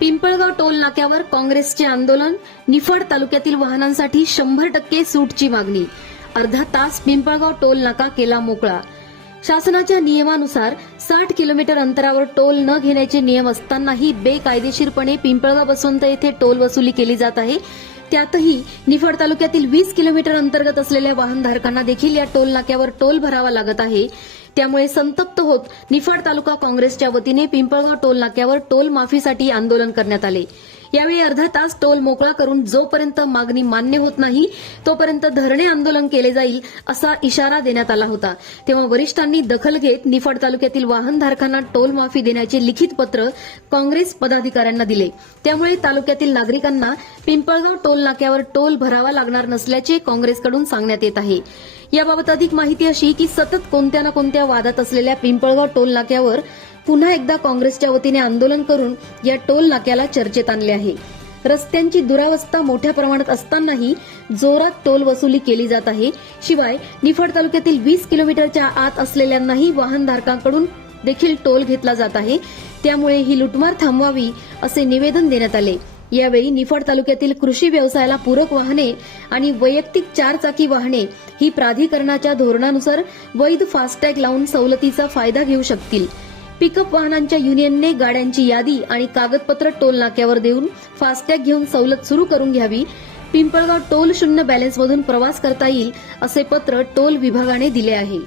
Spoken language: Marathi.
पिंपळगाव टोल नाक्यावर काँग्रेसचे आंदोलन निफाड तालुक्यातील वाहनांसाठी शंभर टक्के सूटची मागणी. अर्धा तास पिंपळगाव टोल नाका केला मोकळा. शासनाच्या नियमानुसार साठ किलोमीटर अंतरावर टोल न घेण्याचे नियम असतानाही बेकायदेशीरपणे पिंपळगाव बसवंत येथे टोल वसुली केली जात आहे. त्यातही निफाड तालुक्यातील वीस किलोमीटर अंतर्गत असलेल्या वाहनधारकांना देखील या टोल नाक्यावर टोल भरावा लागत आहे. त्यामुळे संतप्त होत निफाड तालुका काँग्रेसच्या वतीने पिंपळगाव टोल नाक्यावर टोल माफीसाठी आंदोलन करण्यात आले. यावेळी अर्धा तास टोल मोकळा करून जोपर्यंत मागणी मान्य होत नाही तोपर्यंत धरणे आंदोलन केले जाईल असा इशारा देण्यात आला होता. तेव्हा वरिष्ठांनी दखल घेत निफाड तालुक्यातील वाहनधारकांना टोल माफी देण्याचे लिखित पत्र काँग्रेस पदाधिकाऱ्यांना दिले. त्यामुळे तालुक्यातील नागरिकांना पिंपळगाव टोल नाक्यावर टोल भरावा लागणार नसल्याचे काँग्रेसकडून सांगण्यात येत आहे. याबाबत अधिक माहिती अशी की सतत कोणत्या ना कोणत्या वादात असलेल्या पिंपळगाव टोल नाक्यावर पुन्हा एकदा काँग्रेसच्या वतीने आंदोलन करून या टोल नाक्याला चर्चेत आणले आहे. रस्त्यांची दुरावस्था मोठ्या प्रमाणात असतानाही जोरात टोल वसुली केली जात आहे. शिवाय निफाड तालुक्यातील वीस किलोमीटरच्या आत असलेल्यांनाही वाहनधारकांकडून देखील टोल घेतला जात आहे. त्यामुळे ही लुटमार थांबवावी असे निवेदन देण्यात आले. यावेळी निफाड तालुक्यातील कृषी व्यवसायाला पूरक वाहने आणि वैयक्तिक चारचाकी वाहने ही प्राधिकरणाच्या धोरणानुसार वैध फास्टॅग लावून सवलतीचा फायदा घेऊ शकतील. पिकअप वाहनांच्या युनियनने गाड्यांची यादी आणि कागदपत्र टोल नाक्यावर देऊन फास्टॅग घेऊन सवलत सुरू करून घ्यावी. पिंपळगाव टोल शून्य बॅलन्समधून प्रवास करता येईल असे पत्र टोल विभागाने दिले आहे.